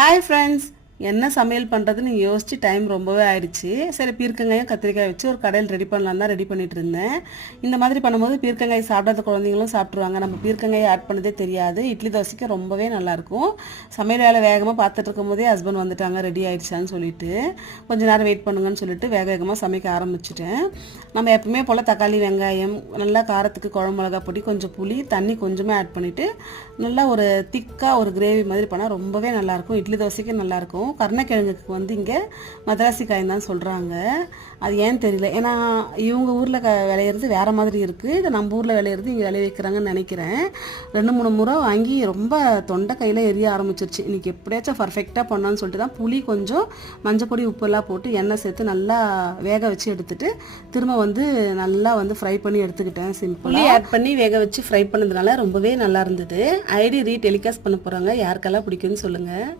Hi friends, என்ன சமையல் பண்ணுறதுன்னு யோசிச்சு டைம் ரொம்பவே ஆயிடுச்சு. சரி, பீர்க்கங்காயும் கத்திரிக்காய் வச்சு ஒரு கடையில் ரெடி பண்ணலாம் தான் ரெடி பண்ணிட்டு இருந்தேன். இந்த மாதிரி பண்ணும்போது பீர்க்கங்காய் சாப்பிடாத குழந்தைங்களும் சாப்பிட்ருவாங்க. நம்ம பீர்க்கங்காயை ஆட் பண்ணதே தெரியாது. இட்லி தோசைக்கு ரொம்பவே நல்லாயிருக்கும். சமையல் வேலை வேகமாக பார்த்துட்டு இருக்கும் போதே ஹஸ்பண்ட் வந்துட்டாங்க, ரெடி ஆயிடுச்சான்னு சொல்லிட்டு. கொஞ்ச நேரம் வெயிட் பண்ணுங்கன்னு சொல்லிட்டு வேக வேகமாக சமைக்க ஆரம்பிச்சிட்டேன். நம்ம எப்பவுமே போல் தக்காளி, வெங்காயம், நல்லா காரத்துக்கு குழம்பு மிளகா பொடி, கொஞ்சம் புளி, தண்ணி கொஞ்சமாக ஆட் பண்ணிவிட்டு நல்லா ஒரு திக்காக ஒரு கிரேவி மாதிரி பண்ணால் ரொம்பவே நல்லாயிருக்கும். இட்லி தோசைக்கு நல்லாயிருக்கும். கருணக்கிழங்குக்கு வந்து இங்கே மதராசி காயின் தான் சொல்கிறாங்க. அது ஏன்னு தெரியல. ஏன்னா இவங்க ஊரில் விளையிறது வேறு மாதிரி இருக்குது. இது நம்ம ஊரில் விளையிறது இங்கே விளைய வைக்கிறாங்கன்னு நினைக்கிறேன். 2-3 முறை வாங்கி ரொம்ப தொண்டை கையில் எரிய ஆரம்பிச்சிருச்சு. இன்றைக்கி எப்படியாச்சும் பர்ஃபெக்டாக பண்ணான்னு சொல்லிட்டு தான் புளி கொஞ்சம் மஞ்சப்பொடி உப்பெல்லாம் போட்டு எண்ணெய் சேர்த்து நல்லா வேக வச்சு எடுத்துட்டு திரும்ப வந்து நல்லா வந்து ஃப்ரை பண்ணி எடுத்துக்கிட்டேன். சிம்பிளி ஆட் பண்ணி வேக வச்சு ஃப்ரை பண்ணதுனால ரொம்பவே நல்லா இருந்தது. ஐடி ரீ டெலிகாஸ்ட் பண்ண போகிறாங்க. யாருக்கெல்லாம் பிடிக்குன்னு சொல்லுங்கள்.